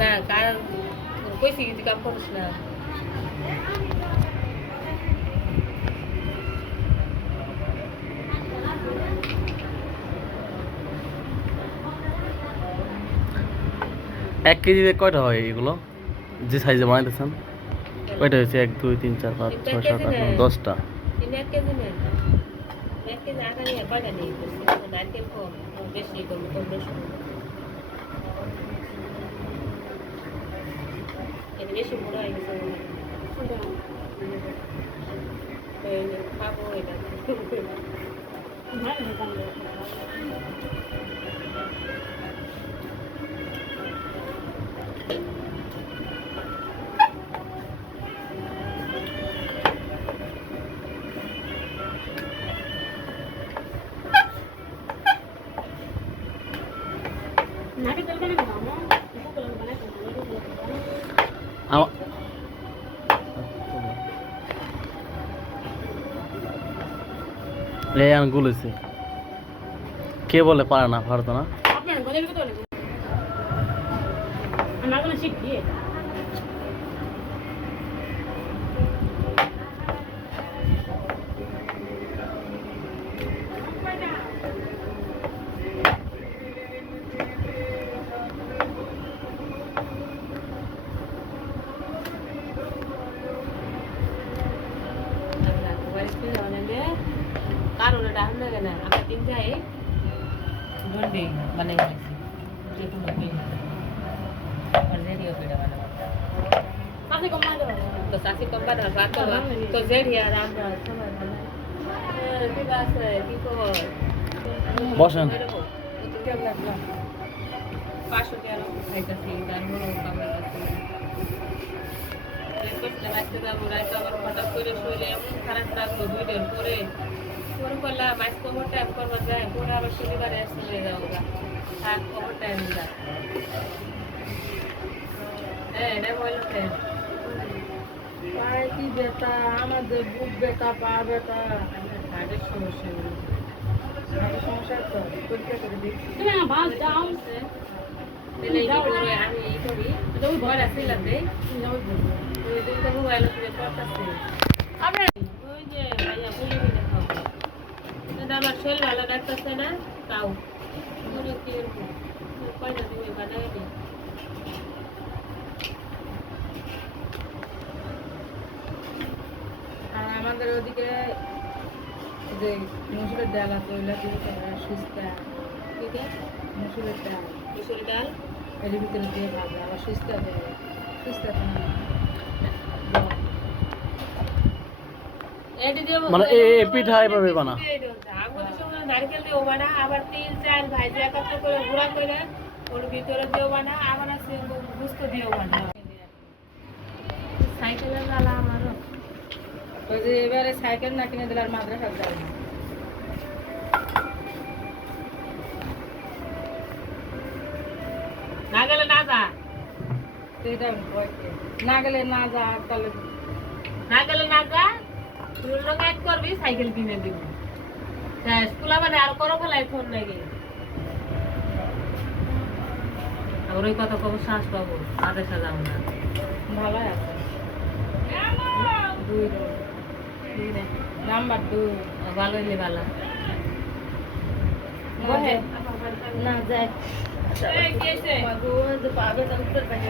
না কার কইছি কিছু কাম করিস না। 1 কেজিতে কয়টা হয় এগুলো যে সাইজে বানাইতেছেন? কয়টা হয়েছে? 1 2 3 4 5 6 7 8 9 10টা। 1 কেজি নেই, 1 কেজি আটা নিয়ে কয়টা নেই? নারকেল কম বেশি, কম কম বেশি, এটা বেশি বড় হয়ে গেছে খাবো এটা। এই আঙ্গুল হয়েছে, কে বলে পারে না, পারতো না? কারণ এটা আমরা কেন আমরা 3 যাই ডন্ডে বানাই দিয়েছি যেটু হবে আর রেডিও পেড়া বানাবো সাথে কম্বা দাও তো সাথে কম্বা দাও বাত তো জেরিয়া রাম রাম সময় বানাই কি আছে কি খবর বসেন। তো কেমন লাগলো 500 টাকা খাইতাছি তার বড় কামাইতাছি লেকসলে রাখতে যাবো রাইতে আবার হঠাৎ করে শুইলে এমন খারাপ লাগলো 2 দিন পরে ফোন করলাম আজ খবর টাইম করবো যায় পরে আবার শনিবারে চলে যাবো থাক খবর টাইম যা এটা বললো পায়ে কি ব্যথা, আমাদের বুক ব্যথা, পা ব্যথা, হার্টের সমস্যা, হার্টের সমস্যা তো পরীক্ষা করে দেখছি আমি ই করি ঘর আসছিলাম রে ওই দিন তো মোবাইল পড়তেছে আমরা ওই যে ভাইয়া বলি দেখাবো আমার শরীর ভালো লাগতেছে না তাও পয়সা দিবে বানাই নি আর আমাদের ওদিকে যে মসুরের ডাল আছে ওইগুলা দিয়ে সুস্তা ঠিক আছে মসুরের ডাল এর ভিতরে দিয়ে ভাজা আবার সুস্তা দেয় সুস্তা মানে এই পিঠা এভাবে বানা নারকেল দিয়েও বানা আবার 3 4 ভাজা একত্র করে গুঁড়া করে ওর ভিতরে দিয়েও বানা আবার আছে গুস্ত দিয়েও বানা সাইকেলের জ্বালা আমারও ওই যে এবারে সাইকেল না কিনে দিলে আর মাদ্রাসা যাবে না গেলে না যা এটা না গেলে না যা তাহলে না গেলে না যা রুল রঙ এক করবি সাইকেল কিনে দিব স্কুল আবার আর করো ফেলাই ফোন নাকি আবার ওই কথা কব শ্বাস পাবো আদেশা যাবো না ভালো আছে নাম্বার 2 ভালো হইলে ভালো না যায় পাবে তো উত্তর পাই